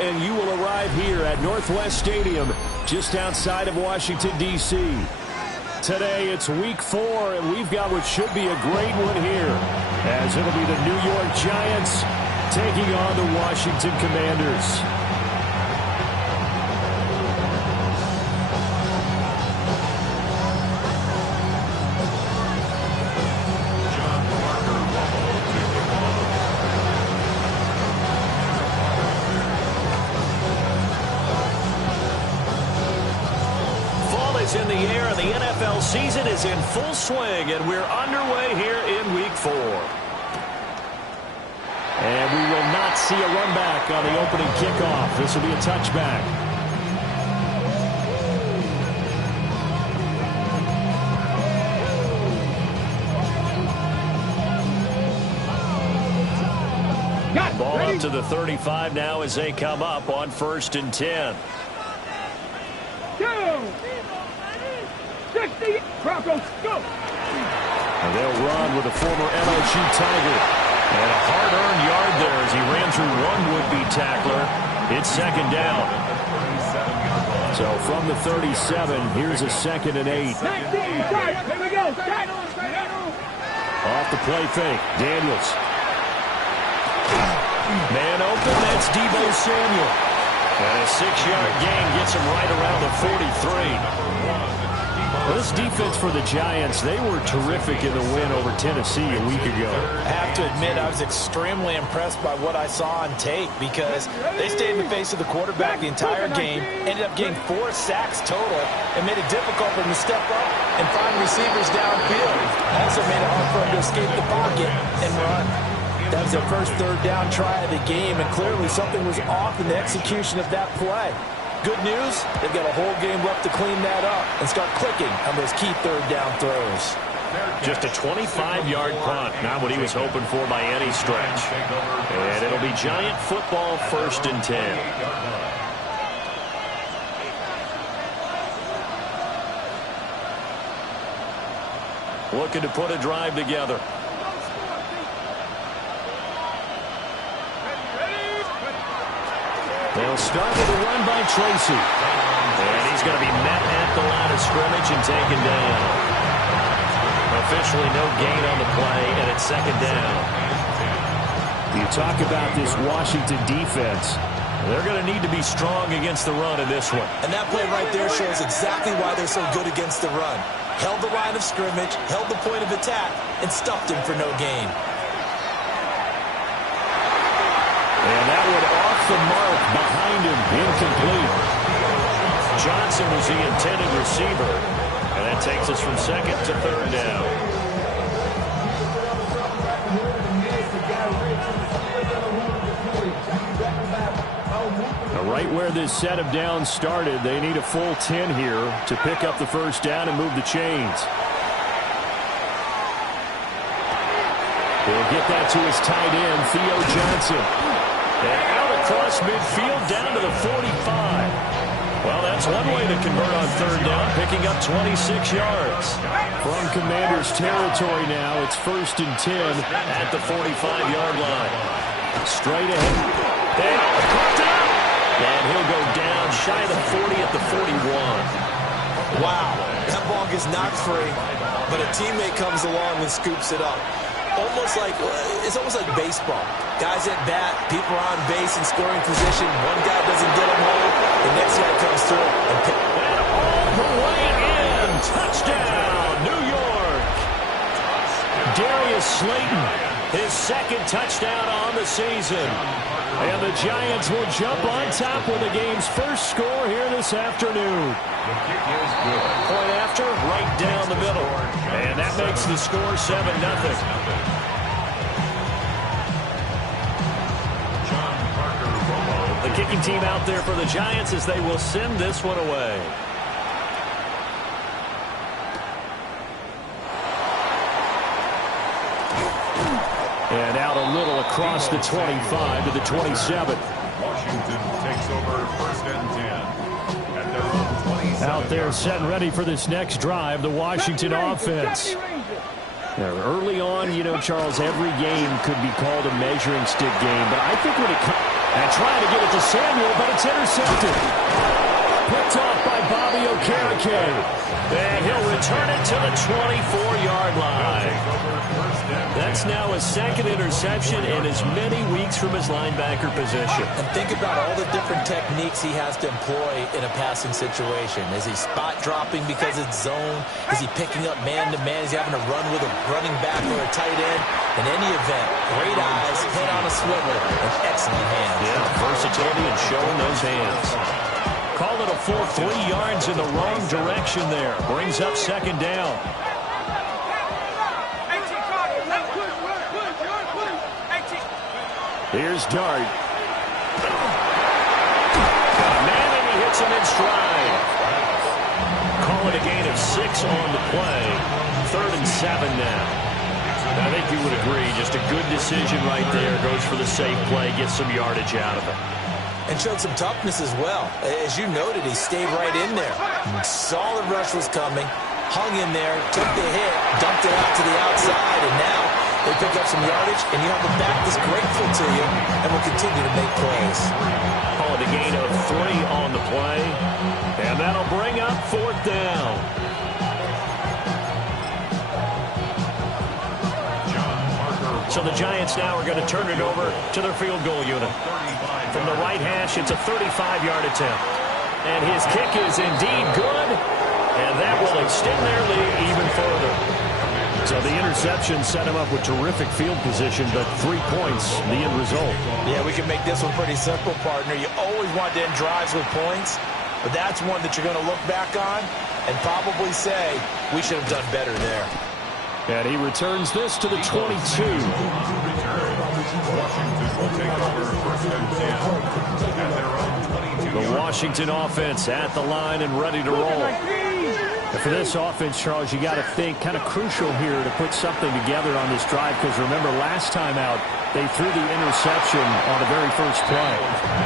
and you will arrive here at Northwest Stadium just outside of Washington, D.C. Today, it's Week 4, and we've got what should be a great one here, as it'll be the New York Giants taking on the Washington Commanders. In the air, and the NFL season is in full swing, and we're underway here in Week 4. And we will not see a run back on the opening kickoff. This will be a touchback. Ball up to the 35 now as they come up on 1st and 10. Broncos, go! And they'll run with a former LSU Tiger. And a hard-earned yard there as he ran through one would-be tackler. It's 2nd down. So from the 37, here's a 2nd and 8. Here we go. Off the play fake. Daniels. Man open, that's Deebo Samuel. And a 6-yard gain gets him right around the 43. Well, this defense for the Giants, they were terrific in the win over Tennessee a week ago. I have to admit, I was extremely impressed by what I saw on tape because they stayed in the face of the quarterback the entire game, ended up getting 4 sacks total, and made it difficult for him to step up and find receivers downfield. Also made it hard for him to escape the pocket and run. That was their first 3rd down try of the game, and clearly something was off in the execution of that play. Good news, they've got a whole game left to clean that up and start clicking on those key 3rd down throws. Just a 25-yard punt, not what he was hoping for by any stretch. And it'll be Giant football, 1st and 10. Looking to put a drive together. They'll start with a run by Tracy. And he's going to be met at the line of scrimmage and taken down. Officially no gain on the play, and it's 2nd down. You talk about this Washington defense. They're going to need to be strong against the run in this one. And that play right there shows exactly why they're so good against the run. Held the line of scrimmage, held the point of attack, and stuffed him for no gain. And that would off the mark behind him, incomplete. Johnson was the intended receiver, and that takes us from 2nd to 3rd down. Now, right where this set of downs started, they need a full 10 here to pick up the 1st down and move the chains. He'll get that to his tight end, Theo Johnson. And out across midfield down to the 45. Well, that's one way to convert on 3rd down, picking up 26 yards. From Commanders territory now, it's 1st and 10 at the 45-yard line. Straight ahead. And he'll go down shy of the 40 at the 41. Wow, that ball gets knocked free, but a teammate comes along and scoops it up. It's almost like baseball. Guys at bat, people are on base in scoring position. One guy doesn't get him home. The next guy comes through and picks. And all the way in. Touchdown, New York. Darius Slayton, his 2nd touchdown on the season. And the Giants will jump on top with the game's first score here this afternoon. Point after, right down the middle. And that makes the score 7-0. The kicking team out there for the Giants as they will send this one away. And out a little across the 25 to the 27. Washington takes over 1st and 10. At their own 27. Out there set and ready for this next drive, the Washington offense. Early on, you know, Charles, every game could be called a measuring stick game, but I think when it comes... And trying to get it to Samuel, but it's intercepted. Picked off by Bobby Okereke. And he'll return it to the 24-yard line. That's now his second interception in as many weeks from his linebacker position. And think about all the different techniques he has to employ in a passing situation. Is he spot dropping because it's zone? Is he picking up man-to-man? Is he having to run with a running back or a tight end? In any event, great eyes, head on a swivel, and excellent hands. Yeah, versatility and showing those hands. Call it a full 3 yards in the wrong direction there. Brings up second down. Here's Dart. Got a man and he hits him in stride. Call it a gain of 6 on the play. 3rd and 7 now. I think you would agree, just a good decision right there. Goes for the safe play, gets some yardage out of it. And showed some toughness as well. As you noted, he stayed right in there. Saw the rush was coming, hung in there, took the hit, dumped it out to the outside, and now they pick up some yardage, and you have a back that's grateful to you and will continue to make plays. Call it a gain of 3 on the play, and that'll bring up 4th down. So the Giants now are going to turn it over to their field goal unit. From the right hash, it's a 35-yard attempt. And his kick is indeed good, and that will extend their lead even further. So the interception set him up with terrific field position, but 3 points, the end result. Yeah, we can make this one pretty simple, partner. You always want to end drives with points, but that's one that you're going to look back on and probably say, we should have done better there. And he returns this to the 22. The Washington offense at the line and ready to roll. And for this offense, Charles, you got to think kind of crucial here to put something together on this drive, because remember, last time out, they threw the interception on the very first play.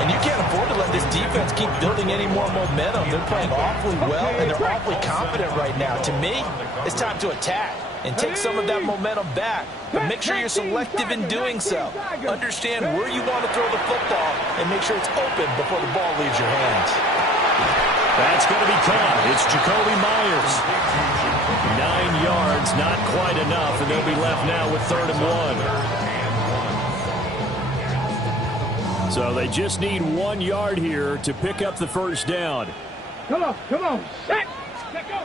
And you can't afford to let this defense keep building any more momentum. They're playing awfully well, and they're awfully confident right now. To me, it's time to attack and take some of that momentum back. But make sure you're selective in doing so. Understand where you want to throw the football and make sure it's open before the ball leaves your hands. That's going to be caught. It's Jakobi Meyers. 9 yards, not quite enough, and they'll be left now with 3rd and 1. So they just need 1 yard here to pick up the first down. Come on, set, let go.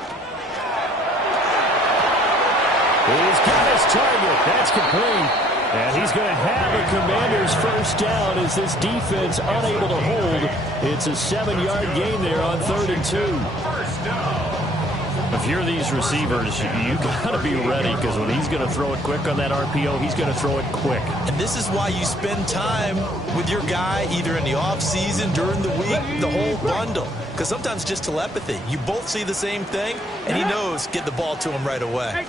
He's got his target. That's complete. And he's going to have a Commanders first down as this defense unable to hold. It's a 7-yard gain there on 3rd and 2. If you're these receivers, you got to be ready, because when he's going to throw it quick on that RPO, he's going to throw it quick. And this is why you spend time with your guy either in the offseason, during the week, the whole bundle. Because sometimes just telepathy. You both see the same thing, and he knows get the ball to him right away.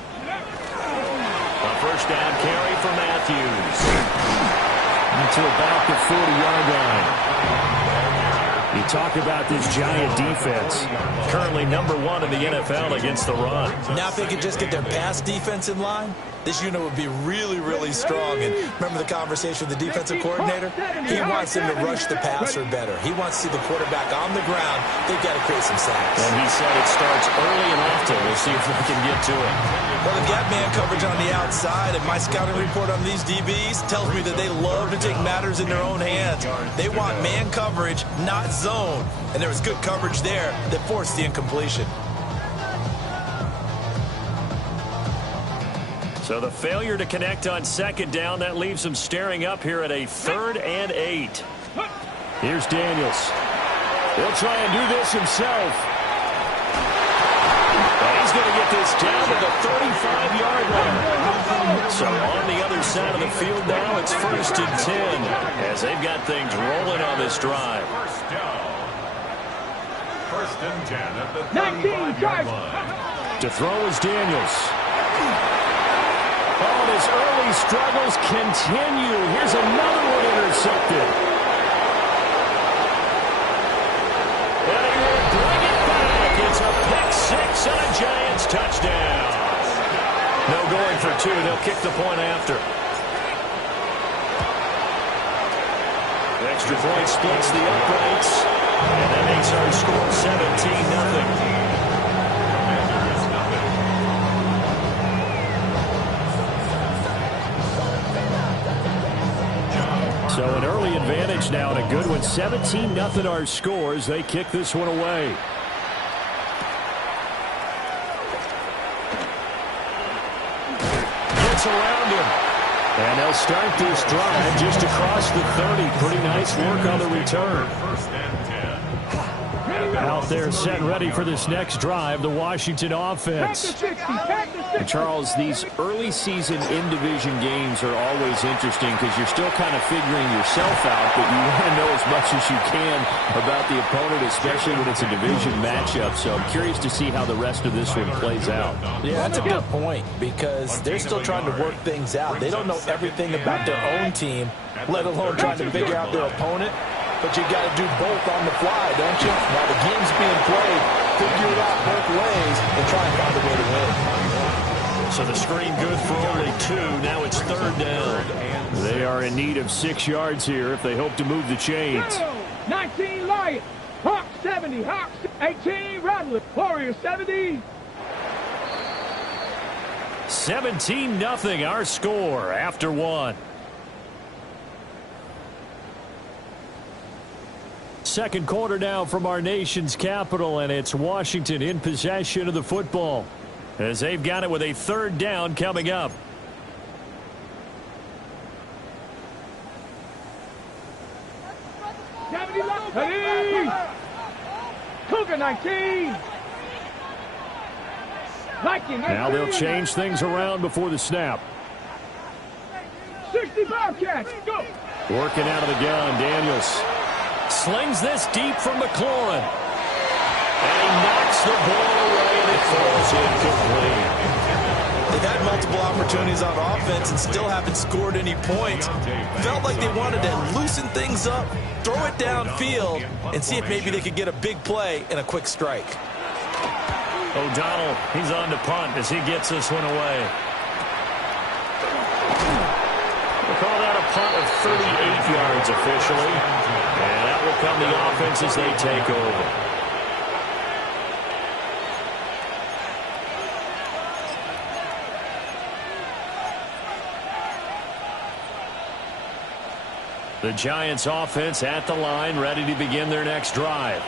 A first down carry for Matthews. Into about the 40-yard line. You talk about this Giant defense. Currently #1 in the NFL against the run. Now if they could just get their pass defense in line, this unit would be really, really strong. And remember the conversation with the defensive coordinator? He wants them to rush the passer better. He wants to see the quarterback on the ground. They've got to create some sacks. And he said it starts early and often. We'll see if we can get to it. Well, they've got man coverage on the outside, and my scouting report on these DBs tells me that they love to take matters in their own hands. They want man coverage, not zone. And there was good coverage there that forced the incompletion. So the failure to connect on second down, that leaves them staring up here at a 3rd and 8. Here's Daniels. He'll try and do this himself. And he's going to get this down to the 35-yard line. So on the other side of the field now, it's 1st and 10 as they've got things rolling on this drive. First and 10 at the 35-yard line. To throw is Daniels. Oh, and his early struggles continue. Here's another one intercepted. And he will bring it back. It's a pick 6 and a Giants touchdown. No going for 2. They'll kick the point after. The extra point splits the uprights. And that makes our score 17-0. So an early advantage now and a good one. 17-0 our scores. They kick this one away. Gets around him. And they'll start this drive just across the 30. Pretty nice work on the return. Out there set ready for this next drive, the Washington offense. And Charles, these early season in-division games are always interesting because you're still kind of figuring yourself out, but you want to know as much as you can about the opponent, especially when it's a division matchup. So I'm curious to see how the rest of this one plays out. Yeah, that's a good point because they're still trying to work things out. They don't know everything about their own team, let alone trying to figure out their opponent. But you got to do both on the fly, don't you? While the game's being played, figure it out both ways and try and find a way to win. So the screen good for only 2. Now it's 3rd down. They are in need of 6 yards here if they hope to move the chains. 19 Lions. Hawks 70. Hawks 18 Rattlers. Warriors 70. 17-0 our score after 1. Second quarter now from our nation's capital, and it's Washington in possession of the football as they've got it with a 3rd down coming up. Cougar 19. Now they'll change things around before the snap. 60 Bobcats. Go. Working out of the gun, Daniels. Slings this deep from McLaurin. And he knocks the ball away, and it falls incomplete. They've had multiple opportunities on offense and still haven't scored any points. Felt like they wanted to loosen things up, throw it downfield, and see if maybe they could get a big play and a quick strike. O'Donnell, he's on to punt as he gets this one away. We'll call that a punt of 38 yards officially. And that will come the offense as they take over. The Giants offense at the line, ready to begin their next drive.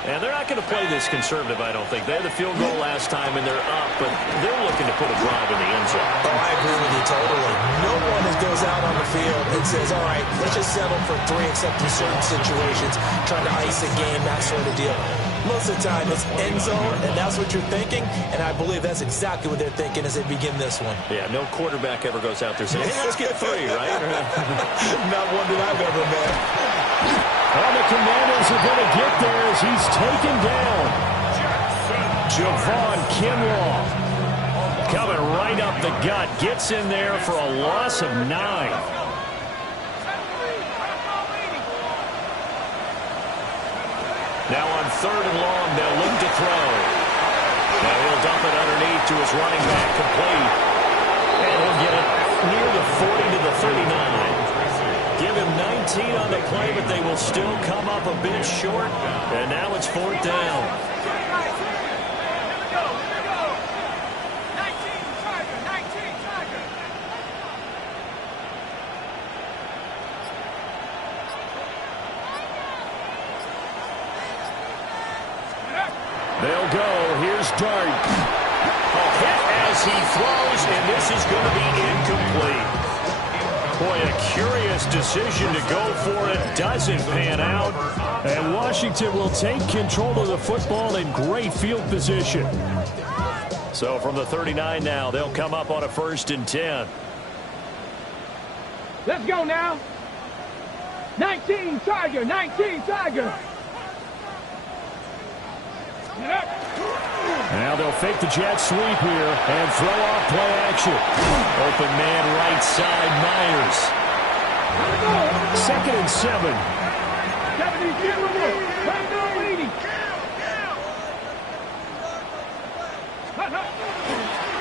And they're not going to play this conservative, I don't think. They had the field goal last time, and they're up, but they're looking to put a drive in the end zone. Oh, I agree with you totally. No one goes out on the field and says, all right, let's just settle for 3 except in certain situations, trying to ice a game, that sort of deal. Most of the time, it's end zone, and that's what you're thinking, and I believe that's exactly what they're thinking as they begin this one. Yeah, no quarterback ever goes out there saying, hey, let's get 3, right? Not one that I've ever met. And the Commanders are going to get there as he's taken down. Javon Kinlaw coming right up the gut. Gets in there for a loss of 9. Now on 3rd and long, they'll look to throw. Now he'll dump it underneath to his running back, complete. And he'll get it near the 40 to the 39. Give him 19 on the play, but they will still come up a bit short. And now it's 4th down. They'll go. Here's Dart. A hit as he throws, and this is going to be incomplete. Boy, a curious decision to go for it. Doesn't pan out. And Washington will take control of the football in great field position. So from the 39 now, they'll come up on a 1st and 10. Let's go now. 19 Tiger, 19 Tiger. Now they'll fake the jet sweep here and throw off play action. Open man right side, Myers. 2nd and 7.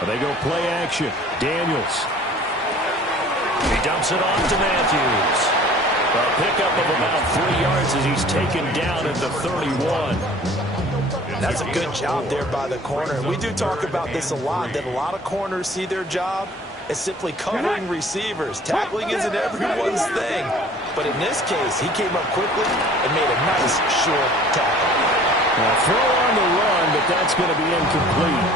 They go play action. Daniels. He dumps it off to Matthews. A pickup of about 3 yards as he's taken down at the 31. That's a good job there by the corner. And we do talk about this a lot, that a lot of corners see their job as simply covering receivers. Tackling isn't everyone's thing. But in this case, he came up quickly and made a nice, short tackle. Now throw on the run, but that's going to be incomplete.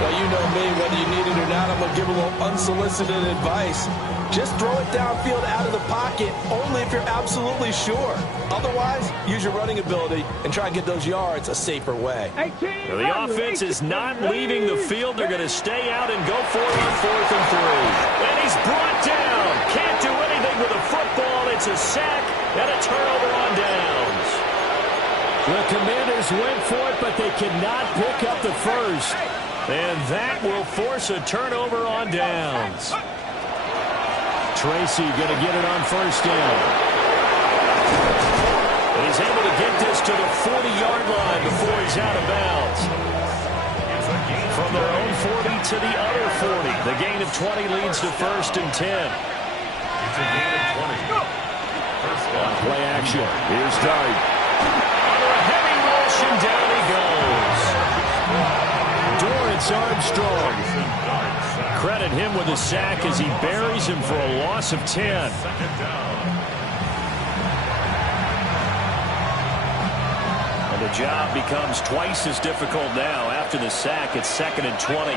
Well, you know me, whether you need it or not, I'm going to give a little unsolicited advice. Just throw it downfield out of the pocket, only if you're absolutely sure. Otherwise, use your running ability and try and get those yards a safer way. Now, the offense is not leaving the field. They're going to stay out and go for it on 4th and 3. And he's brought down. Can't do anything with a football. It's a sack and a turnover on downs. The Commanders went for it, but they cannot pick up the first. And that will force a turnover on downs. Tracy going to get it on 1st down. And he's able to get this to the 40-yard line before he's out of bounds. From their own 40 to the other 40. The gain of 20 leads to 1st and 10. It's a gain of 20. First down. Play action. Here's Dart. Under a heavy rush, and down he goes. Dorrance Armstrong. Credit him with a sack as he buries him for a loss of 10. Second down. And the job becomes twice as difficult now. After the sack, it's 2nd and 20.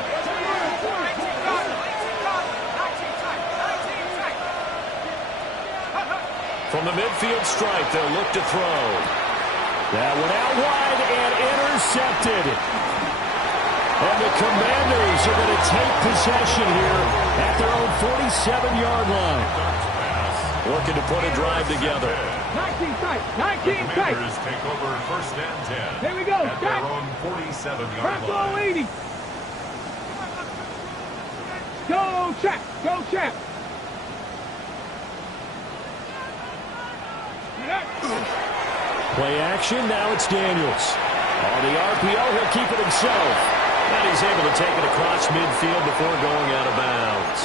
From the midfield stripe, they'll look to throw. That one out wide and intercepted. And the Commanders are going to take possession here at their own 47-yard line. Looking to put a drive together. 19 tight, 19 tight. Commanders take over 1st and 10. Here we go. At their own 47-yard Front line. row 80. Go, Chap. Go, Chap. Play action. Now it's Daniels. On the RPO, he'll keep it himself. And he's able to take it across midfield before going out of bounds.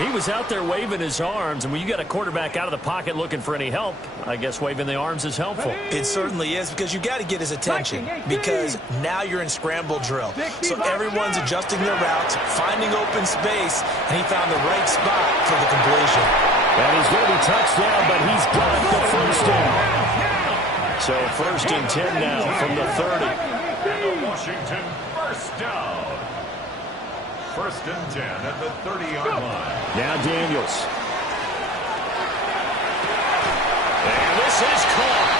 He was out there waving his arms, and when you got a quarterback out of the pocket looking for any help, I guess waving the arms is helpful. It certainly is, because you got to get his attention, because now you're in scramble drill. So everyone's adjusting their routes, finding open space, and he found the right spot for the completion. And he's going to be touchdown, but he's got the first down. So 1st and 10 now from the 30. And Washington first down. 1st and 10 at the 30-yard line. Now Daniels. And this is caught.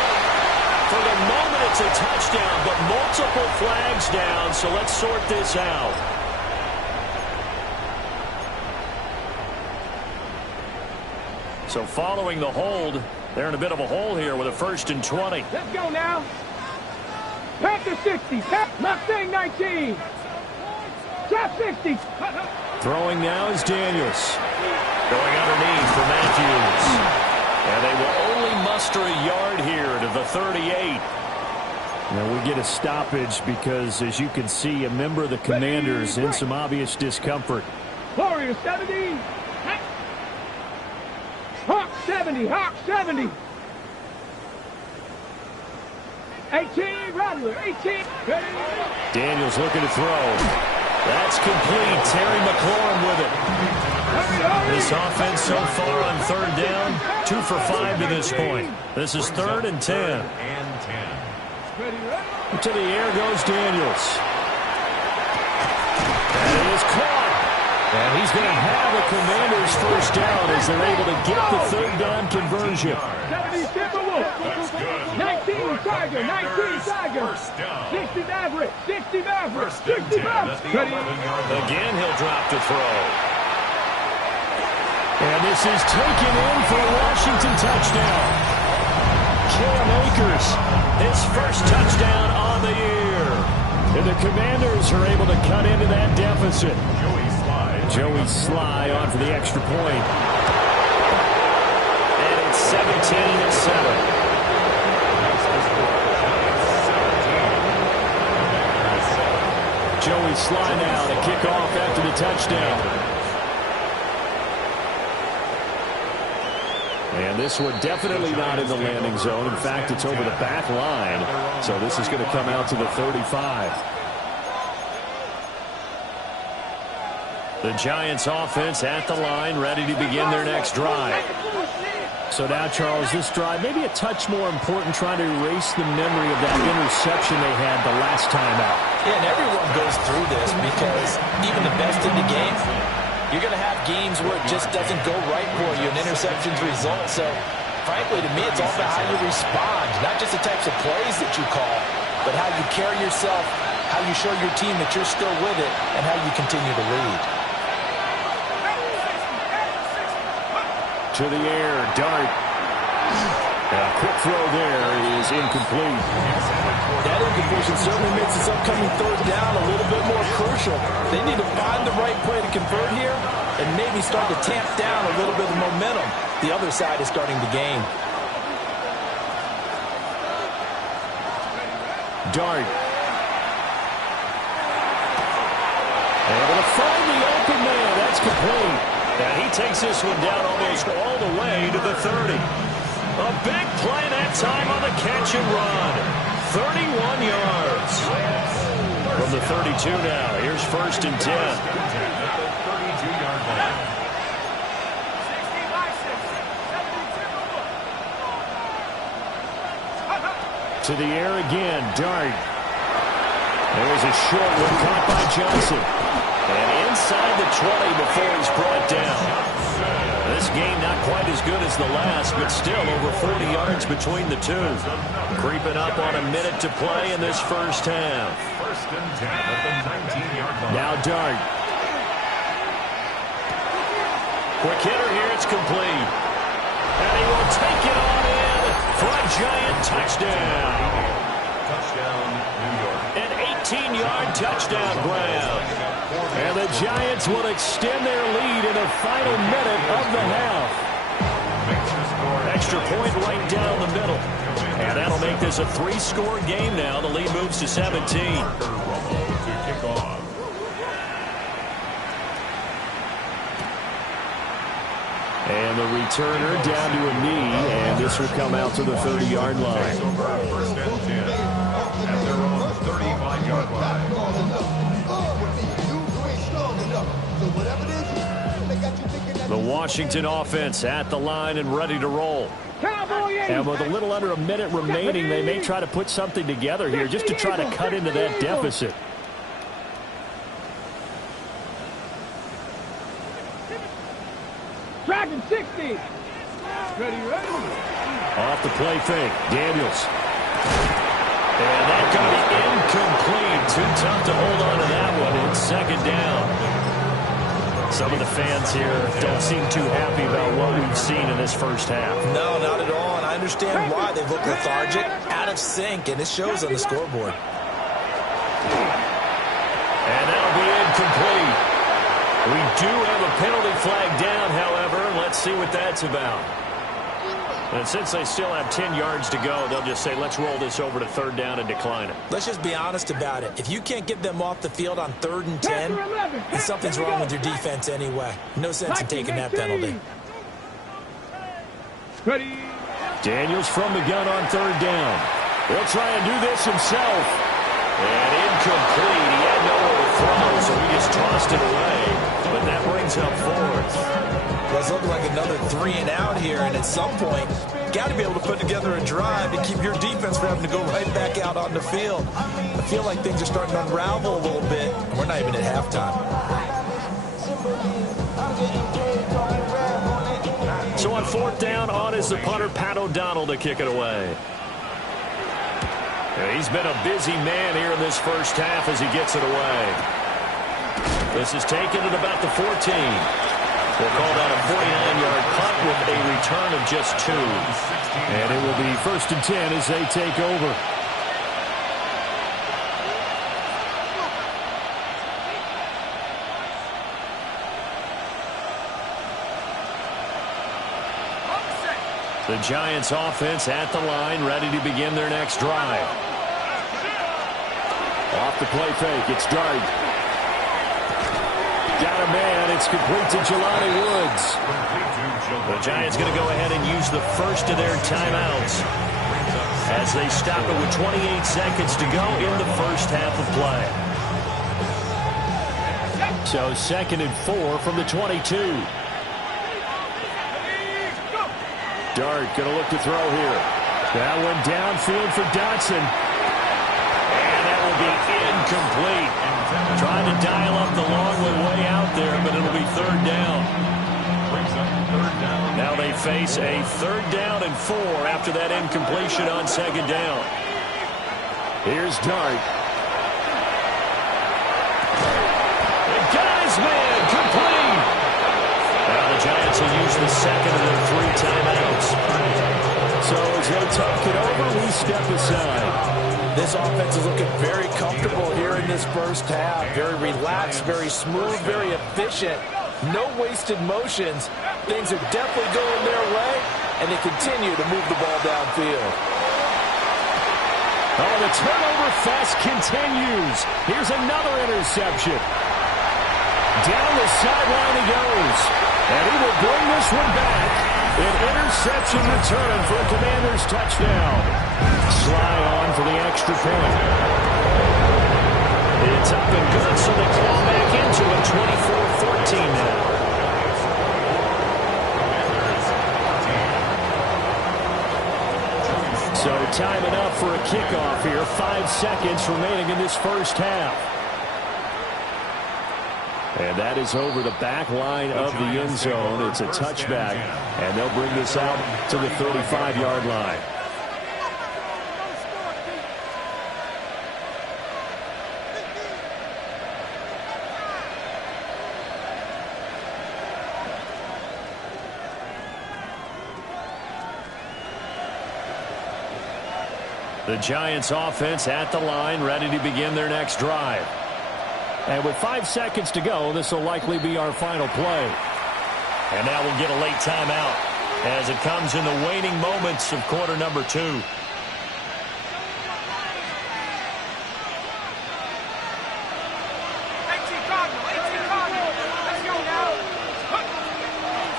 For the moment, it's a touchdown, but multiple flags down, so let's sort this out. So following the hold, they're in a bit of a hole here with a 1st and 20. Let's go now. Panther 60. Mustang 19. Trap 60. Throwing now is Daniels. Going underneath for Matthews. And they will only muster a yard here to the 38. Now we get a stoppage because, as you can see, a member of the Commanders in some obvious discomfort. Warrior 70. Hawk 70. Hawk 70. 18. Rattler. 18. Daniels looking to throw. That's complete. Terry McLaurin with it. This offense so far on 3rd down, 2 for 5 to this point. This is 3rd and 10. To the air goes Daniels. And it is caught. And he's going to have a Commanders first down as they're able to get the 3rd down conversion. 70 Timberwolves. 19 Tiger. 19 Tiger. 60 Maverick. 60 Maverick. 60 Maverick. Again, he'll drop to throw. And this is taken in for a Washington touchdown. Cam Akers, his first touchdown on the year. And the Commanders are able to cut into that deficit. Joey Sly on for the extra point. And it's 17-7. Joey Sly now to kick off after the touchdown. this one definitely not in the landing zone. In fact, it's over the back line. So this is going to come out to the 35. The Giants offense at the line, ready to begin their next drive. So now, Charles, this drive maybe a touch more important, trying to erase the memory of that interception they had the last time out. Yeah, and everyone goes through this because even the best in the game, you're going to have games where it just doesn't go right for you, and interceptions result. So, frankly, to me, it's all about how you respond, not just the types of plays that you call, but how you carry yourself, how you show your team that you're still with it, and how you continue to lead. To the air, Dart. A quick throw there is incomplete. That incompletion certainly makes this upcoming third down a little bit more crucial. They need to find the right play to convert here and maybe start to tamp down a little bit of momentum. The other side is starting to gain. Dart. Able to find the open man. That's complete. And he takes this one down almost all the way to the 30. A big play that time on the catch and run. 31 yards. From the 32 now. Here's 1st and 10. To the air again. Dart. There's a short one caught by Johnson. And inside the 20 before he's brought down. This game not quite as good as the last, but still over 40 yards between the two. Creeping up on a minute to play in this first half. 1st and 10 at the 19-yard line. Now Dart. Quick hitter here, it's complete. And he will take it on in for a Giant touchdown. Touchdown, New York. An 18-yard touchdown grab. And the Giants will extend their lead in the final minute of the half. Extra point right down the middle. And that'll make this a 3-score game now. The lead moves to 17. To kick off. And the returner down to a knee, and this will come out to the 30-yard line. 1st and 10 at their own 35-yard line. The Washington offense at the line and ready to roll. And with a little under a minute remaining, they may try to put something together here just to try to cut into that deficit. Dragon 60. Ready. Off the play fake, Daniels. And that going to be incomplete. Too tough to hold on to that one in 2nd down. Some of the fans here don't seem too happy about what we've seen in this first half. No, not at all, and I understand why. They look lethargic, out of sync, and it shows on the scoreboard. And that'll be incomplete. We do have a penalty flag down, however. Let's see what that's about. And since they still have 10 yards to go, they'll just say, let's roll this over to 3rd down and decline it. Let's just be honest about it. If you can't get them off the field on 3rd and 10, then something's wrong with your defense anyway. No sense in taking that penalty. Ready. Daniels from the gun on 3rd down. He'll try and do this himself. And incomplete. He had nowhere to throw, so he just tossed it away. But that brings up 4th. Well, it's looking like another 3 and out here, and at some point, got to be able to put together a drive to keep your defense from having to go right back out on the field. I feel like things are starting to unravel a little bit, and we're not even at halftime. So on 4th down, on is the punter, Pat O'Donnell, to kick it away. He's been a busy man here in this first half as he gets it away. This is taken at about the 14. We'll call that a 49-yard punt with a return of just 2. And it will be 1st and 10 as they take over. The Giants offense at the line, ready to begin their next drive. Off the play fake, it's Dart. Got a man, It's complete to Jelani Woods. The Giants going to go ahead and use the first of their timeouts as they stop it with 28 seconds to go in the first half of play. So 2nd and 4 from the 22. Dart going to look to throw here. That one downfield for Dotson. And that will be incomplete. Trying to dial up the long one way out there, but it'll be 3rd down. Now they face a 3rd down and 4 after that incompletion on 2nd down. Here's Dart. The guy's man complete. Now the Giants will use the 2nd of their 3 timeouts. So as they talk it over, we step aside. This offense is looking very comfortable here in this first half. Very relaxed, very smooth, very efficient. No wasted motions. Things are definitely going their way, and they continue to move the ball downfield. Oh, the turnover fest continues. Here's another interception. Down the sideline he goes. And he will bring this one back. An interception return for a Commanders touchdown. Sly on for the extra point. It's up and good, so they claw back into it. 24-14 now. So time it up for a kickoff here. 5 seconds remaining in this first half. And that is over the back line of the end zone. It's a touchback, and they'll bring this out to the 35-yard line. The Giants offense at the line, ready to begin their next drive. And with 5 seconds to go, this will likely be our final play. And now we'll get a late timeout as it comes in the waning moments of quarter number 2.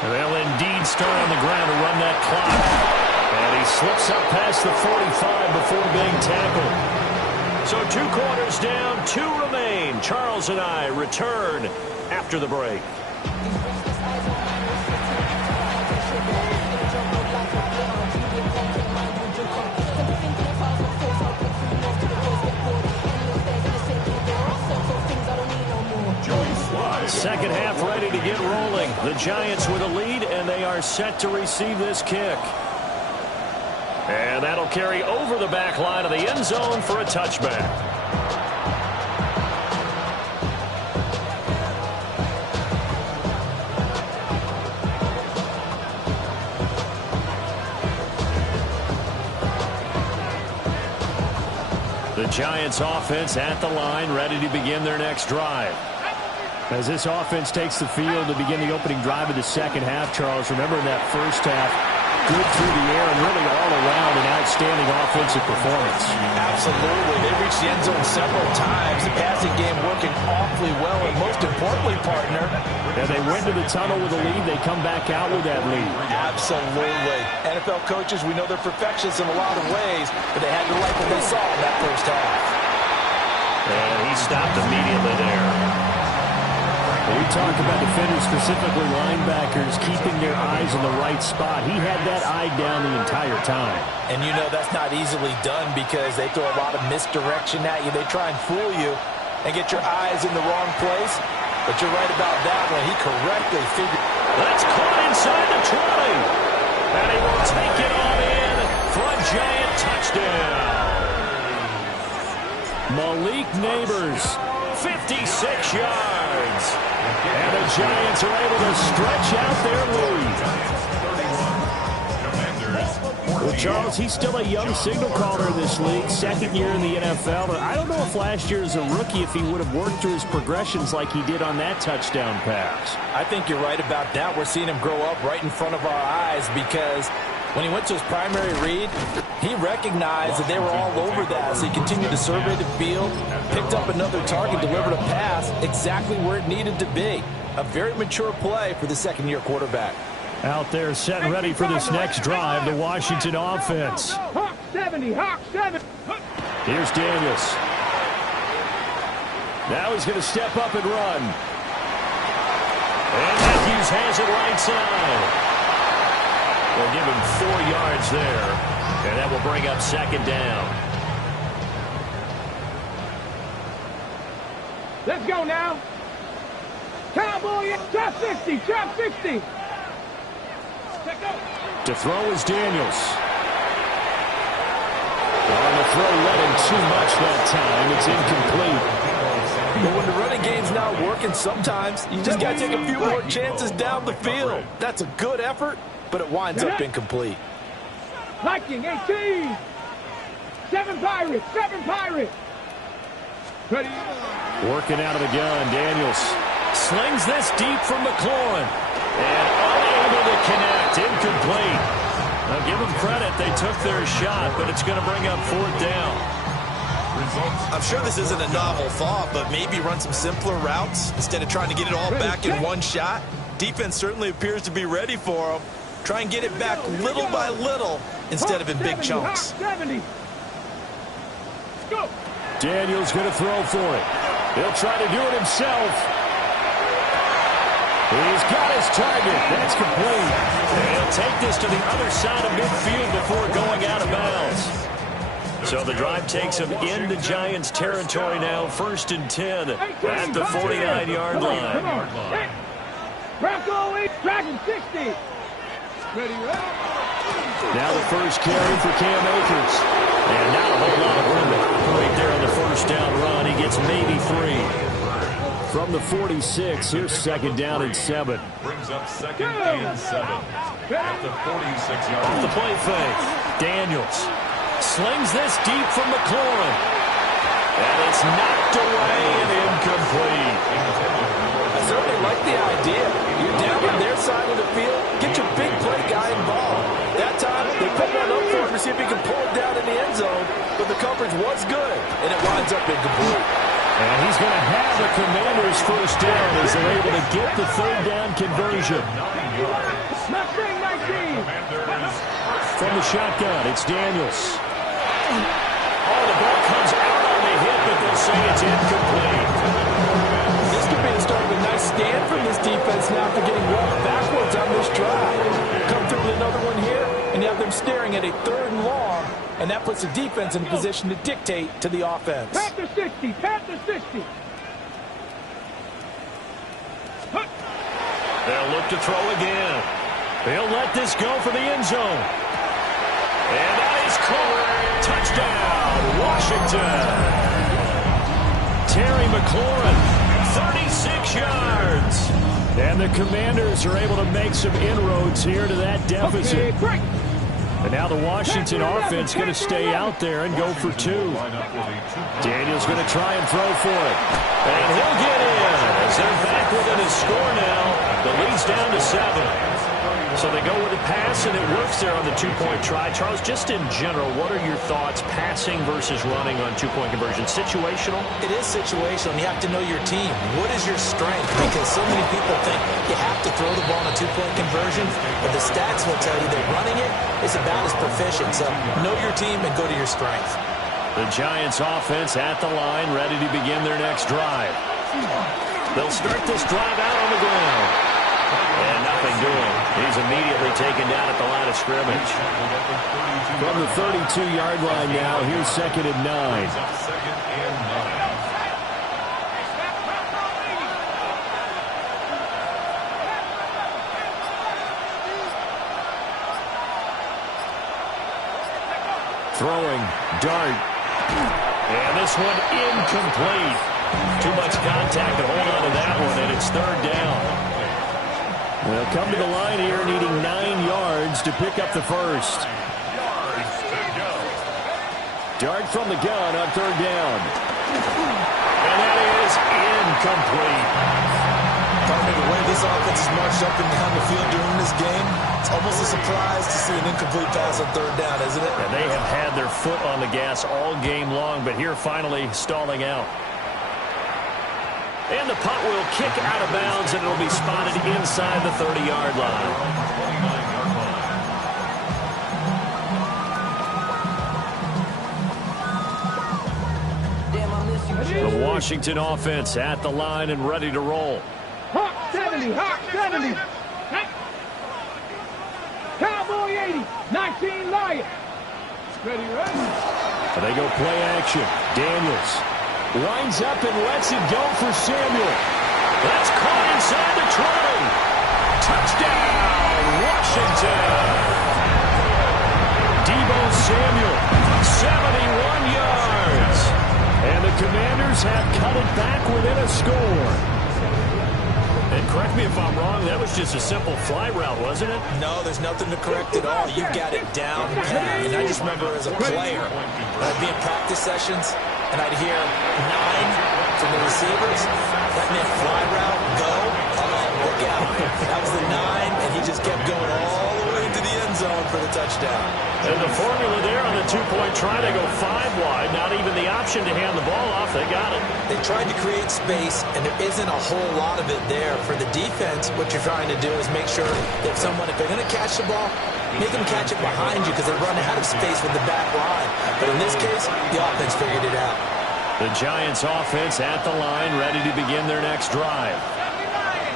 They'll indeed start on the ground to run that clock. And he slips up past the 45 before being tackled. So 2 quarters down, 2 remain. Charles and I return after the break. Second half ready to get rolling. The Giants with a lead, and they are set to receive this kick. And that'll carry over the back line of the end zone for a touchback. The Giants offense at the line, ready to begin their next drive. As this offense takes the field to begin the opening drive of the second half, Charles, remember in that first half, good through the air and really all around an outstanding offensive performance. Absolutely. They reached the end zone several times. The passing game working awfully well, and most importantly, partner. And they went to the tunnel with a lead. They come back out with that lead. Absolutely. NFL coaches, we know they're perfectionists in a lot of ways, but they had to like what they saw in that first half. And he stopped immediately there. We talk about defenders, specifically linebackers, keeping their eyes in the right spot. He had that eye down the entire time. And you know that's not easily done because they throw a lot of misdirection at you. They try and fool you and get your eyes in the wrong place. But you're right about that one. He correctly figured. That's caught inside the 20. And he will take it on in for a Giant touchdown. Malik Neighbors, 56 yards. And the Giants are able to stretch out their lead. Well, Charles, he's still a young signal caller in this league, 2nd year in the NFL. But I don't know if last year as a rookie, if he would have worked through his progressions like he did on that touchdown pass. I think you're right about that. We're seeing him grow up right in front of our eyes because when he went to his primary read, he recognized that they were all over that. So he continued to survey the field, picked up another target, delivered a pass exactly where it needed to be. A very mature play for the second-year quarterback. Out there set and ready for this next drive, the Washington offense. Hawk 70, Hawk 70. Here's Daniels. Now he's going to step up and run. And Matthews has it right side. They'll give him 4 yards there, and that will bring up second down. Let's go now. Cowboy, top 60, top 60. To throw is Daniels. On the throw, led him too much that time. It's incomplete. But when the running game's not working, sometimes you just got to take a few more chances down the field. That's a good effort, but it winds up incomplete. Viking 18. 7 Pirates, 7 Pirates. Ready? Working out of the gun, Daniels slings this deep from McLaurin. And unable to connect, incomplete. Now give them credit, they took their shot, but it's going to bring up 4th down. I'm sure this isn't a novel thought, but maybe run some simpler routes instead of trying to get it all back in one shot. Defense certainly appears to be ready for them. Try and get it back little by little instead of in big chunks. 70. Go. Daniels going to throw for it. He'll try to do it himself. He's got his target. That's complete. And he'll take this to the other side of midfield before going out of bounds. So the drive takes him into Giants territory now. 1st and 10 at the 49-yard line. Bronco 8, Dragon 60. Ready, now the first carry for Cam Akers. And not a whole lot of room to operate there on the first down run. He gets maybe 3. From the 46, here's second down and 7. Brings up second and 7 at the 46-yard line. Off the play fake, Daniels slings this deep from McLaurin. And it's knocked away and incomplete. I certainly like the idea. You're down on their side of the field. Get your big play guy involved. That time, they put one up for him to see if he can pull it down in the end zone. But the coverage was good, and it winds up incomplete. And he's going to have the Commanders' first down as they're able to get the 3rd down conversion. From the shotgun, it's Daniels. Oh, the ball comes out on the hit, but they'll say it's incomplete. This could be the start of a nice stand from this defense now after getting walked backwards on this drive. Come through with another one here, and you have them staring at a 3rd and long. And that puts the defense in a position to dictate to the offense. Panther 60, Panther 60. They'll look to throw again. They'll let this go for the end zone. And that is caught. Touchdown, Washington. Terry McLaurin, 36 yards. And the Commanders are able to make some inroads here to that deficit. And now the Washington offense going to stay out there and go for 2. Daniels going to try and throw for it. And he'll get in as they're back within a score now. The lead's down to 7. So they go with a pass, and it works there on the 2-point try. Charles, just in general, what are your thoughts passing versus running on 2-point conversion? Situational? It is situational. You have to know your team. What is your strength? Because so many people think you have to throw the ball on a 2-point conversion, but the stats will tell you that running it is about as proficient. So know your team and go to your strength. The Giants offense at the line, ready to begin their next drive. They'll start this drive out on the ground. And nothing doing. He's immediately taken down at the line of scrimmage. From the 32-yard line now, here's 2nd and 9. Throwing, Dart. And this one incomplete. Too much contact to hold on to that one, and it's 3rd down. They'll come to the line here needing 9 yards to pick up the first. Dart from the gun on 3rd down. And that is incomplete. Probably the way this offense has marched up and down the field during this game, it's almost a surprise to see an incomplete pass on 3rd down, isn't it? And they have had their foot on the gas all game long, but here finally stalling out. And the punt will kick out of bounds, and it'll be spotted inside the 30-yard line. The Washington offense at the line and ready to roll. Hawk 70, Hawk 70. Cowboy 80, 19 Lions. Ready, ready. They go play action. Daniels winds up and lets it go for Samuel. That's caught inside the 20. Touchdown, Washington. Deebo Samuel, 71 yards. And the Commanders have cut it back within a score. And correct me if I'm wrong, that was just a simple fly route, wasn't it? No, there's nothing to correct at all. You got it down pat. And I just remember as a player, I'd be in practice sessions, and I'd hear 9 from the receivers. That meant fly route, go. Look out. That was the 9, and he just kept going all the way to the end zone for the touchdown. And the formula there on the two-point try, they go 5 wide. Not even the option to hand the ball off. They got it. They tried to create space, and there isn't a whole lot of it there. For the defense, what you're trying to do is make sure that if they're going to catch the ball, make them catch it behind you because they run out of space with the back line. But in this case, the offense figured it out. The Giants offense at the line, ready to begin their next drive.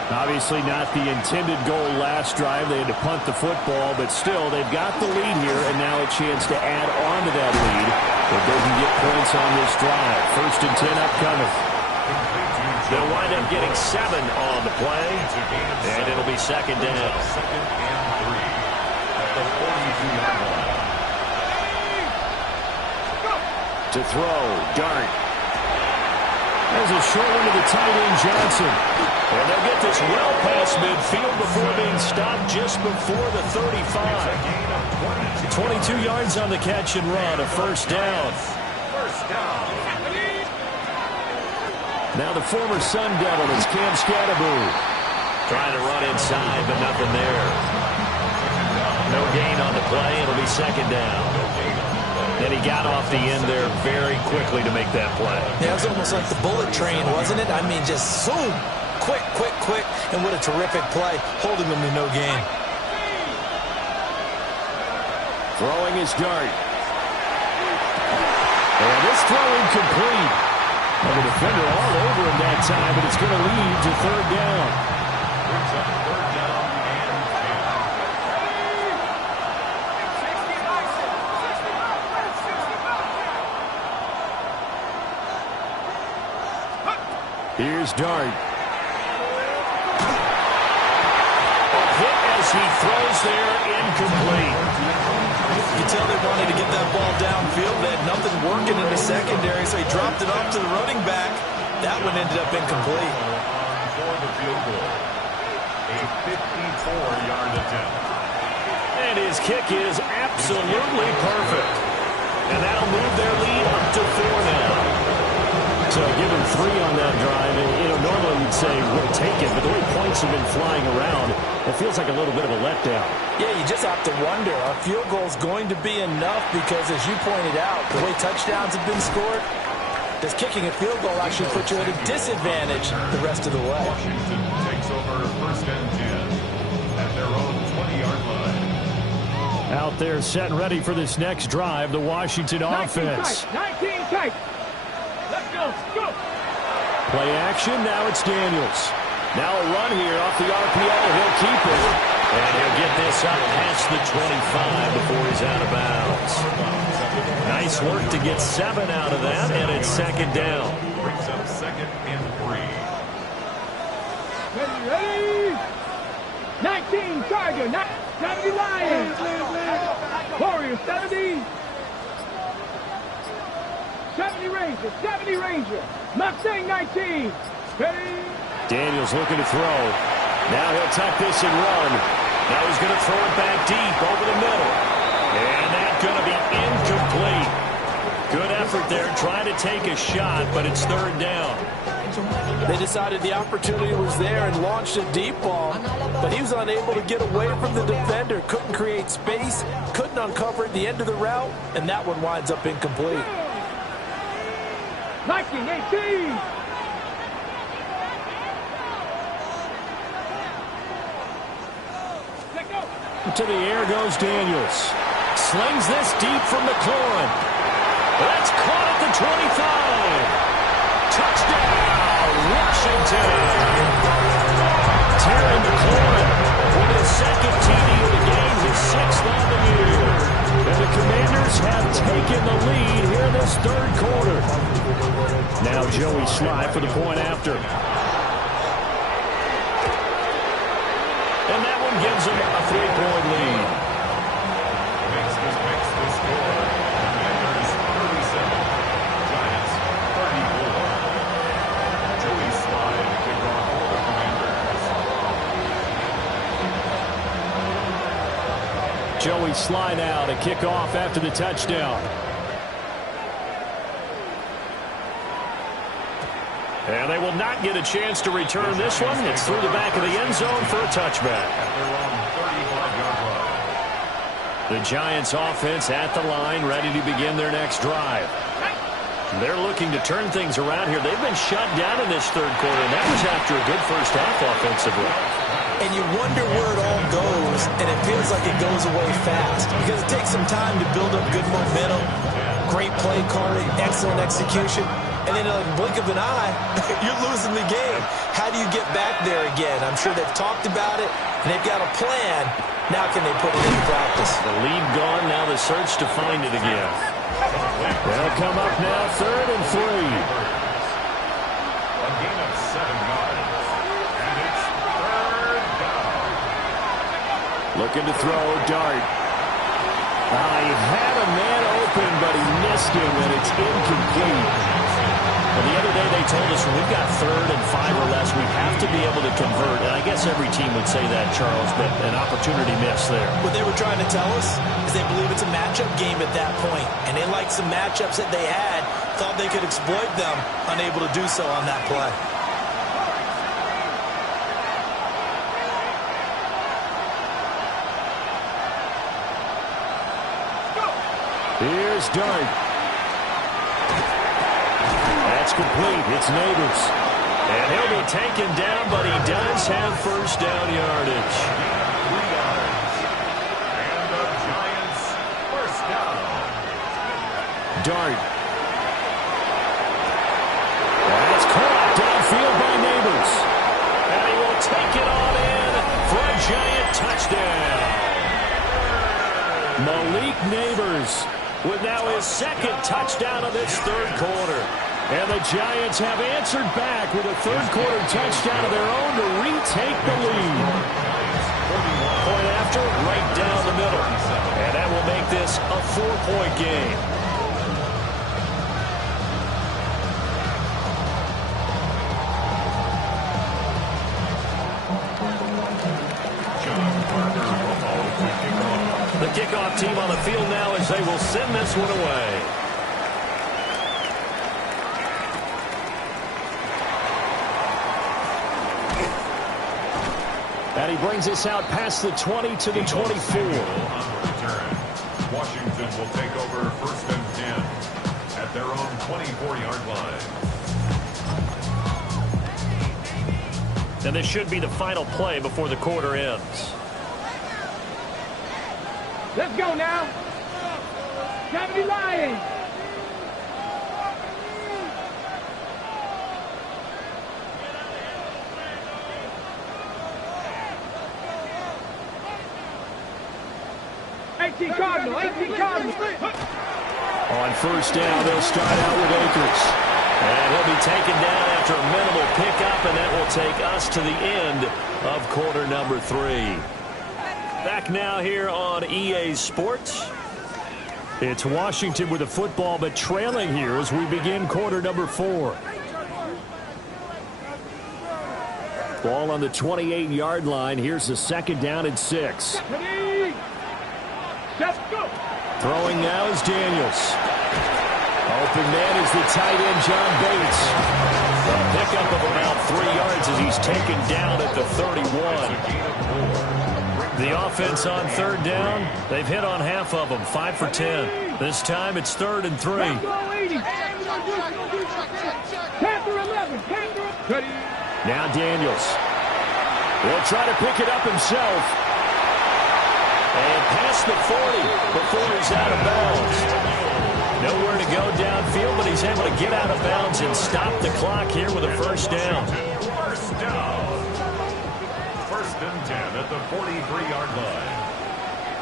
Obviously not the intended goal last drive. They had to punt the football, but still, they've got the lead here, and now a chance to add on to that lead if they can get points on this drive. 1st and 10 upcoming. They'll wind up getting 7 on the play, and it'll be 2nd down. 2nd and 3 at the 42-yard line. To throw, Dart. There's a short one to the tight end, Johnson. And they'll get this well past midfield before being stopped just before the 35. 22 yards on the catch and run, a 1st down. Now the former Sun Devil is Cam Scatteraboo. Trying to run inside, but nothing there. No gain on the play. It'll be 2nd down. And he got off the end there very quickly to make that play. Yeah, it was almost like the bullet train, wasn't it? I mean, just zoom. Quick, quick, quick. And what a terrific play, holding them to no gain. Throwing his Dart. And this throw incomplete. And the defender all over him that time, but it's going to lead to 3rd down. Brings up 3rd down and 10. Here's Dart. A hit as he throws there, incomplete. You can tell they wanted to get that ball downfield. They had nothing working in the secondary, so he dropped it off to the running back. That one ended up incomplete. For the field goal, a 54-yard attempt. And his kick is absolutely perfect. And that'll move their lead up to 4 now. So give him 3 on that drive. And, normally you'd say we'll take it, but the way points have been flying around, it feels like a little bit of a letdown. Yeah, you just have to wonder, are field goals going to be enough? Because as you pointed out, the way touchdowns have been scored, does kicking a field goal actually put you at a disadvantage the rest of the way? Washington takes over 1st and 10 at their own 20-yard line. Out there set and ready for this next drive, the Washington offense. 19 tight. Let's go. Go. Play action. Now it's Daniels. Now a run here off the RPO. He'll keep it. And he'll get this up past the 25 before he's out of bounds. Nice work to get 7 out of that, and it's 2nd down. Brings up 2nd and 3. Ready. 19 Tiger. 70 Lions. Warriors 70. 70 Ranger. 70 Ranger. Mustang 19. Ready. Daniels looking to throw. Now he'll tuck this and run. Now he's going to throw it back deep over the middle. And that's going to be incomplete. Good effort there trying to take a shot, but it's 3rd down. They decided the opportunity was there and launched a deep ball, but he was unable to get away from the defender, couldn't create space, couldn't uncover at the end of the route, and that one winds up incomplete. Viking 18. To the air goes Daniels. Slings this deep from McLaurin. That's caught at the 25. Touchdown, Washington. Terry McLaurin with his second TD of the game, his 6th on the year. And the Commanders have taken the lead here in this third quarter. Now Joey Slye for the point after. And that one gives them a 3-point lead. Makes the score. Commanders 37. Giants 34. Joey Slye to kick off for the Commanders. Joey Slye now to kick off after the touchdown. And they will not get a chance to return this one. It's through the back of the end zone for a touchback. At their own 35-yard line. The Giants offense at the line, ready to begin their next drive. They're looking to turn things around here. They've been shut down in this third quarter, and that was after a good first half offensively. And you wonder where it all goes, and it feels like it goes away fast because it takes some time to build up good momentum, great play calling, excellent execution. And then in a blink of an eye, you're losing the game. How do you get back there again? I'm sure they've talked about it, and they've got a plan. Now can they put it into practice? The lead gone, now the search to find it again. They'll come up now, 3rd and 3. A gain of 7 yards. And it's 3rd down. Looking to throw, Dart. He had a man open, but he missed him, and it's incomplete. Well, the other day they told us when we've got 3rd and 5 or less, we have to be able to convert. And I guess every team would say that, Charles, but an opportunity missed there. What they were trying to tell us is they believe it's a matchup game at that point. And they liked some matchups that they had, thought they could exploit them, unable to do so on that play. Here's Dart. That's complete. It's Neighbors. And he'll be taken down, but he does have first down yardage. 3 yards. And the Giants first down. Dart. That's caught downfield by Neighbors. And he will take it on in for a Giant touchdown. Malik Neighbors with now his 2nd touchdown of this third quarter. And the Giants have answered back with a third quarter touchdown of their own to retake the lead. Point after, right down the middle. And that will make this a 4-point game. The kickoff team on the field now as they will send this one away. And he brings us out past the 20 to the 24. Washington will take over 1st and 10 at their own 24-yard line. And this should be the final play before the quarter ends. Let's go now. 70 Lions. Cardinal. On first down, they'll start out with Akers. And he'll be taken down after a minimal pickup, and that will take us to the end of quarter number 3. Back now here on EA Sports. It's Washington with the football, but trailing here as we begin quarter number 4. Ball on the 28-yard line. Here's the 2nd down and 6. Let's go. Throwing now is Daniels. Open man is the tight end, John Bates. A pickup of about 3 yards as he's taken down at the 31. The offense on 3rd down, they've hit on half of them, 5 for 10. This time it's 3rd and 3. Now Daniels. He'll try to pick it up himself. And past the 40 before he's out of bounds. Nowhere to go downfield, but he's able to get out of bounds and stop the clock here with a first down. First down. First and 10 at the 43-yard line.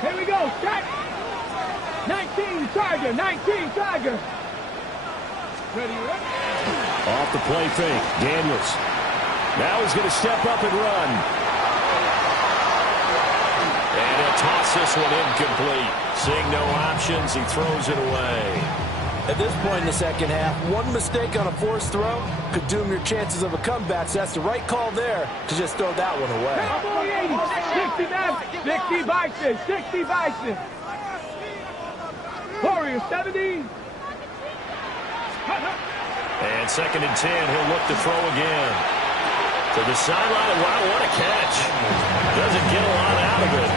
Here we go. Set. 19 Tiger. 19 Tiger. Ready, ready. Off the play fake. Daniels. Now he's going to step up and run. And he'll toss this one incomplete. Seeing no options, he throws it away. At this point in the second half, one mistake on a forced throw could doom your chances of a comeback. So that's the right call there to just throw that one away. Cowboy 80. 60 Bison. 60 Bison. Warriors 70. And second and 10, he'll look to throw again. To the sideline, wow, what a catch. Doesn't get a lot out of it,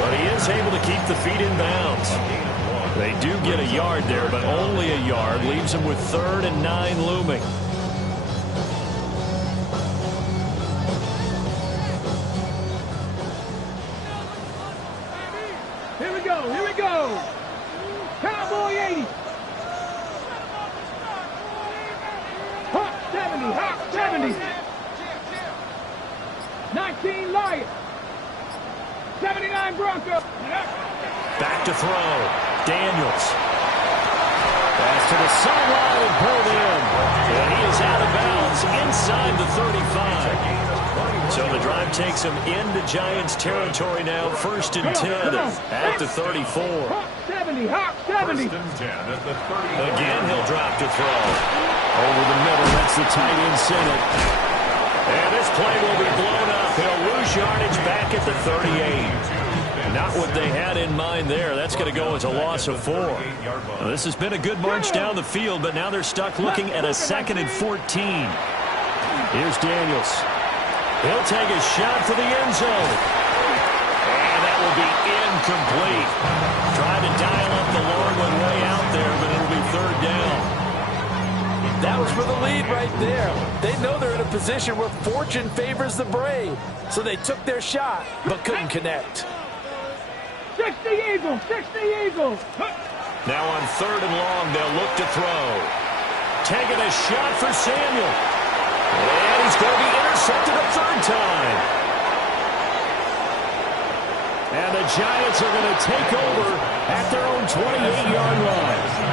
but he is able to keep the feet in bounds. They do get a yard there, but only a yard. Leaves him with 3rd and 9 looming. Here we go. Here we go. Cowboy 80. Hawk 70. Hawk 70. 19 Lions. 79 Broncos. Back to throw. Daniels. Pass to the sideline and pulled in. And he is out of bounds inside the 35. So the drive takes him into Giants territory now. 1st and 10 at the 34. Hawk 70. Hawk 70. First and 10 at the 30. Again, he'll drop to throw. Over the middle, that's the tight end center. And this play will be blown up. He'll lose yardage back at the 38. Not what they had in mind there. That's going to go as a loss of 4. Well, this has been a good march down the field, but now they're stuck looking at a 2nd and 14. Here's Daniels. He'll take a shot for the end zone. And that will be incomplete. Trying to dial up the long one way out there, but it'll be 3rd down. That was for the lead right there. They know they're in a position where fortune favors the brave. So they took their shot, but couldn't connect. 60 Eagles. 60 Eagles. Now on 3rd and long, they'll look to throw. Taking a shot for Samuel. And he's going to be intercepted a 3rd time. And the Giants are going to take over at their own 28-yard line.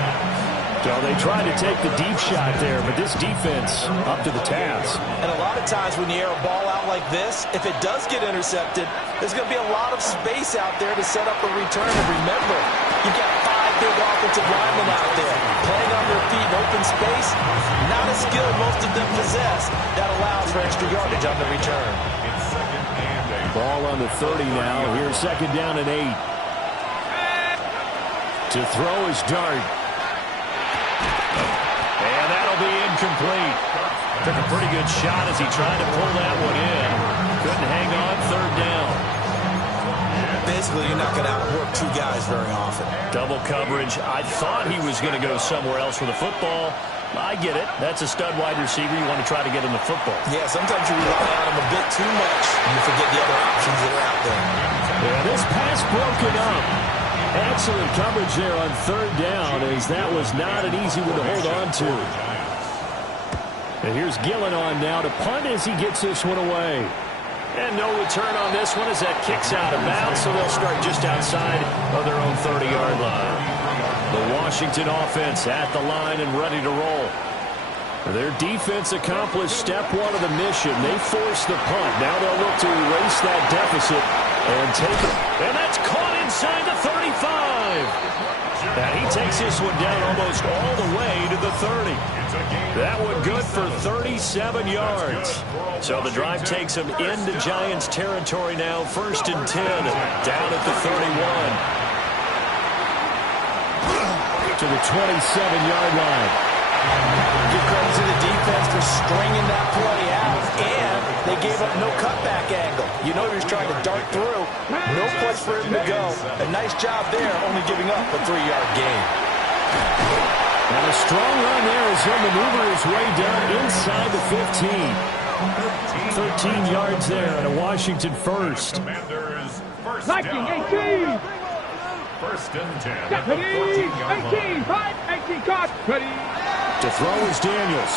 So they tried to take the deep shot there, but this defense up to the task. And a lot of times when you air a ball out like this, if it does get intercepted, there's going to be a lot of space out there to set up a return. And remember, you've got 5 big offensive linemen out there playing on their feet in open space. Not a skill most of them possess that allows for extra yardage on the return. Ball on the 30 now. Here's 2nd down and 8. To throw is Dart. And that'll be incomplete. Took a pretty good shot as he tried to pull that one in. Couldn't hang on. 3rd down. Basically, you're not going to outwork 2 guys very often. Double coverage. I thought he was going to go somewhere else with the football. I get it. That's a stud wide receiver. You want to try to get him the football. Yeah, sometimes you rely on him a bit too much, and you forget the other options that are out there. Yeah, this pass broken up. Excellent coverage there on 3rd down, as that was not an easy one to hold on to. And here's Gillen on now to punt as he gets this one away. And no return on this one as that kicks out of bounds, so they'll start just outside of their own 30-yard line. The Washington offense at the line and ready to roll. Their defense accomplished step 1 of the mission. They forced the punt. Now they'll look to erase that deficit and take it. And that's caught inside the 35. And he takes this one down almost all the way to the 30. That one good for 37 yards. So the drive takes him into Giants territory now. 1st and 10 down at the 31. To the 27-yard line. Give credit to the defense for stringing that play out, and they gave up no cutback angle. You know he was trying to dart through. No place for him to go. A nice job there, only giving up a 3-yard gain. And a strong run there as he'll maneuver his way down inside the 15. 13 yards there and a Washington first. Commanders First 19, down. 18. First and 10 at the Ready, 14-yard 18, line. 5, 18, cut. Ready. To throw is Daniels.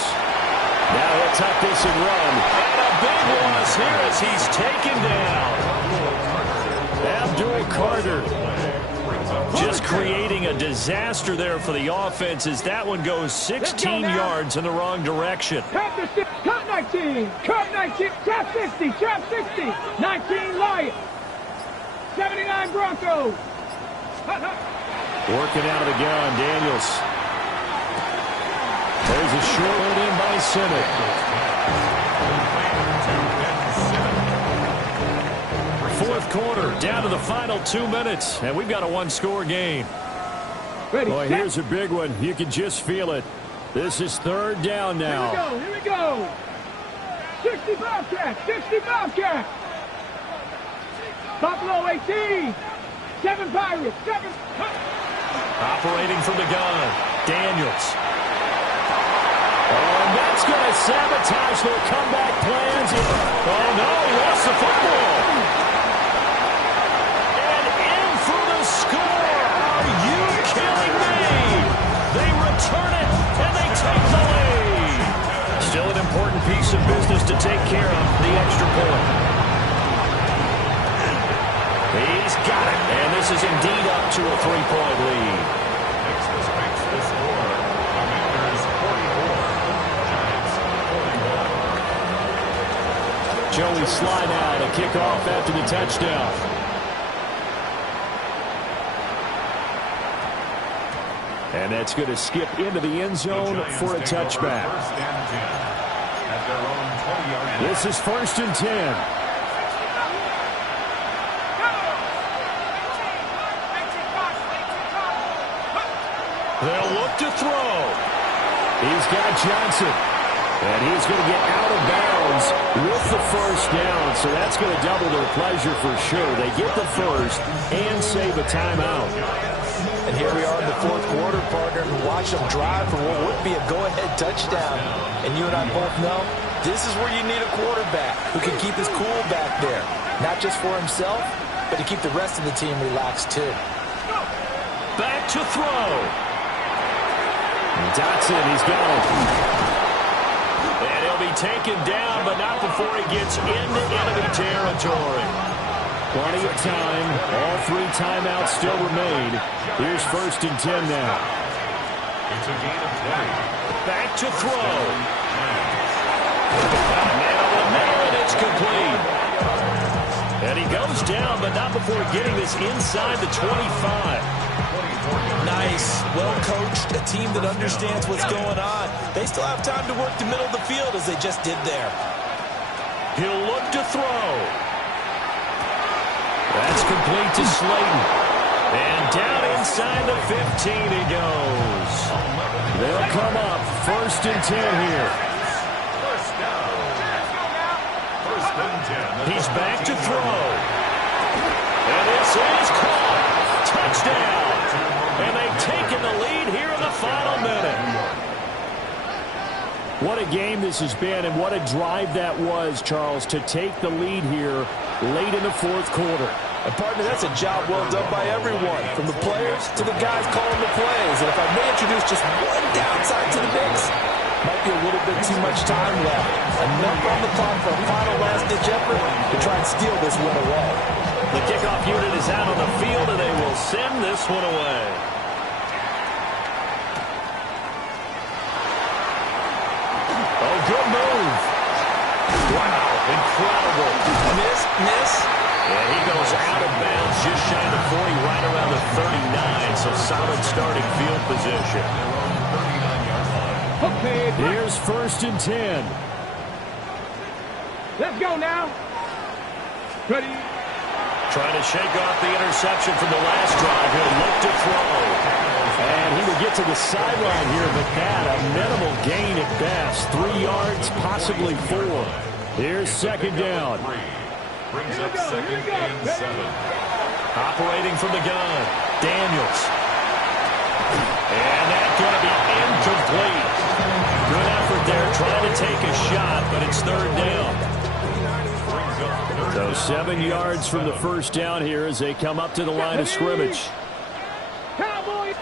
Now he'll tuck this and run. And a big loss here as he's taken down. Abdul Carter just creating a disaster there for the offense as that one goes 16 yards in the wrong direction. Cut 19, cut 19, trap 60, trap 60, 19 Lions, 79 Broncos. Working out of the gun, Daniels. There's a short one in by Simmons. Fourth quarter, down to the final 2 minutes, and we've got a one-score game. Ready, Boy, here's a big one. You can just feel it. This is third down now. Here we go. 60 Bobcats, 60 Bobcats. Buffalo 18, 7 Pirates, 7. Operating from the gun, Daniels. Oh, and that's going to sabotage their comeback plans. Oh, no, he lost the football. And in for the score. Are you kidding me? They return it, and they take the lead. Still an important piece of business to take care of, the extra point. He's got it, and this is indeed up to a 3-point lead. Texas makes the score. Commanders 44, Giants 41. Joey slide out, a kickoff after the touchdown. And that's going to skip into the end zone for a touchback. First and 10 at their own 20-yard line. This is first and 10. They'll look to throw. He's got Johnson. And he's going to get out of bounds with the first down. So that's going to double their pleasure for sure. They get the first and save a timeout. And here we are in the fourth quarter, partner, and watch them drive for what would be a go-ahead touchdown. And you and I both know this is where you need a quarterback who can keep his cool back there. Not just for himself, but to keep the rest of the team relaxed too. Back to throw. Dotson, he's got it. And he'll be taken down, but not before he gets into enemy territory. Plenty of time. All 3 timeouts still remain. Here's first and 10 now. It's a gain of 20. Back to throw. Man over the middle, and it's complete. And he goes down, but not before getting this inside the 25. Nice, well-coached, a team that understands what's going on. They still have time to work the middle of the field as they just did there. He'll look to throw. That's complete to Slayton. And down inside the 15 he goes. They'll come up first and 10 here. First down. First and 10. He's back to throw. And this is caught. Touchdown. And they've taken the lead here in the final minute. What a game this has been, and what a drive that was, Charles, to take the lead here late in the fourth quarter. And, partner, that's a job well done by everyone, from the players to the guys calling the plays. And if I may introduce just one downside to the mix, might be a little bit too much time left. Enough on the clock for a final last-ditch effort to try and steal this one away. The kickoff unit is out on the field, and they will send this one away. Oh, good move. Wow, incredible. Miss. And he goes out of bounds just shy of 40, right around the 39, so solid starting field position. Okay, Here's first and 10. let's go now. Ready. Trying to shake off the interception from the last drive. He'll look to throw. And he will get to the sideline here, but that a minimal gain at best. 3 yards, possibly 4. Here's second down. Brings up second and 7. Operating from the gun, Daniels. And that's going to be incomplete. Good effort there trying to take a shot, but it's third down. Brings So 7 yards from the first down here as they come up to the line of scrimmage. Cowboys.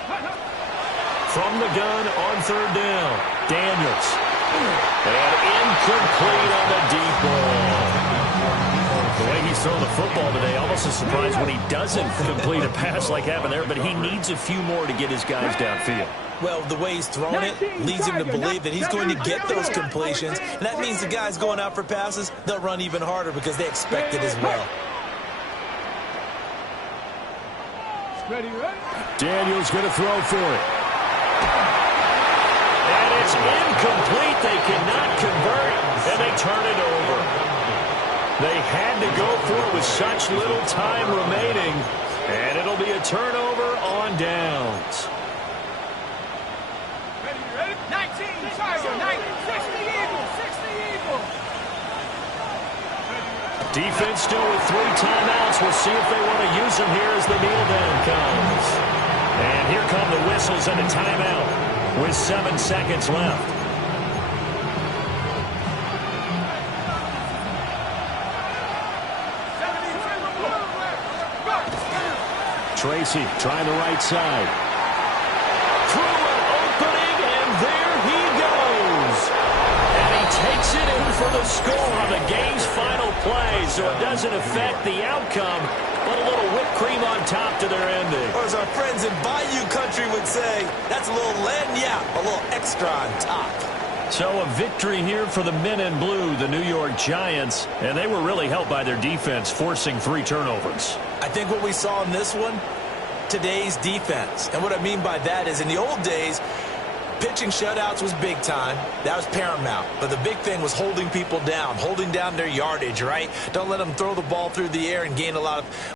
From the gun on third down, Daniels. And incomplete on the deep ball. The way he's throwing the football today, almost a surprise when he doesn't complete a pass like happened there, but he needs a few more to get his guys downfield. Well, the way he's throwing it leads him to believe that he's going to get those completions. And that means the guys going out for passes, they'll run even harder because they expect it as well. Daniels going to throw for it. And it's incomplete. They cannot convert, and they turn it over. They had to go for it with such little time remaining, and it'll be a turnover on downs. 19, Tiger, 60 Eagles, 60 Eagles. Defense still with 3 timeouts. We'll see if they want to use them here as the kneel down comes. And here come the whistles and a timeout with 7 seconds left. Tracy trying the right side. Through an opening, and there he goes. And he takes it in for the score on the game's final play, so it doesn't affect the outcome, but a little whipped cream on top to their ending. Or as our friends in Bayou Country would say, that's a little lagniappe, a little extra on top. So a victory here for the men in blue, the New York Giants, and they were really helped by their defense, forcing 3 turnovers. I think what we saw in this one, today's defense. And what I mean by that is in the old days, pitching shutouts was big time. That was paramount. But the big thing was holding people down, holding down their yardage, right? Don't let them throw the ball through the air and gain a lot of